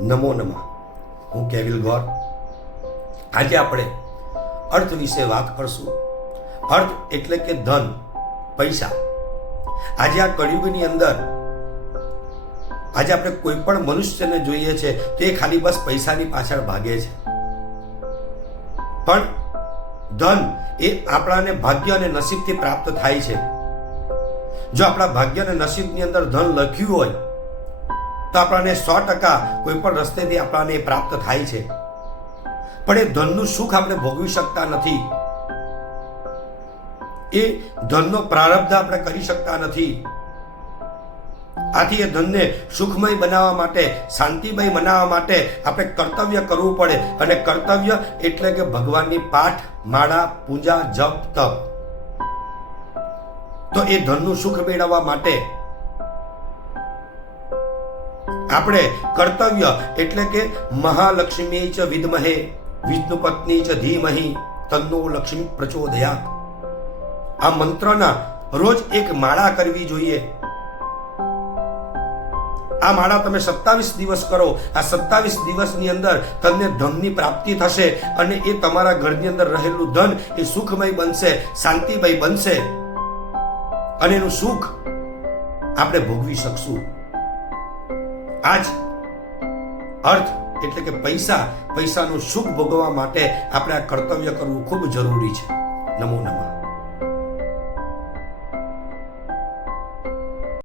નમો નમઃ. હું કેવિલ ગોર. આજે આપણે અર્થ વિશે વાત કરશું. અર્થ એટલે કે ધન, પૈસા. આજે આ કળિયુગની અંદર આજે આપણે કોઈ પણ મનુષ્યને જોઈએ છે તો એ ખાલી બસ પૈસાની પાછળ ભાગે છે. પણ ધન એ આપણાને ભાગ્ય અને નસીબથી પ્રાપ્ત થાય છે. જો આપણા ભાગ્ય અને નસીબની અંદર ધન લખ્યું હોય તો આપણને 100% કોઈ પણ રસ્તેથી આપણને પ્રાપ્ત થાય છે. પણ એ ધનનું સુખ આપણે ભોગવી શકતા નથી. એ ધનનો પ્રારબ્ધ આપણે કરી શકતા નથી. આથી એ ધનને સુખમય બનાવવા માટે, શાંતિમય બનાવવા માટે આપણે કર્તવ્ય કરવું પડે. અને કર્તવ્ય એટલે કે ભગવાનની પાઠ, માળા, પૂજા, જપ, તપ. તો એ ધનનું સુખ મેળવવા માટે આપણે કર્તવ્ય એટલે કે મહાલક્ષ્મી ચ વિદ્મહે વિષ્ણુ પત્ની ચ ધીમહિ તન્નો લક્ષ્મી પ્રચોદયાત. આ મંત્રના રોજ એક માળા કરવી જોઈએ. આ માળા તમે 27 દિવસ કરો. આ 27 દિવસની અંદર તમને ધનની પ્રાપ્તિ થશે અને એ તમારા ઘરની અંદર રહેલું ધન એ સુખમય બનશે, શાંતિમય બનશે અને એનું સુખ આપણે ભોગવી શકશું. આજ અર્થ એટલે કે પૈસાનું સુખ ભોગવવા માટે આપણે આ કર્તવ્ય કરવું ખૂબ જરૂરી છે. નમો નમઃ.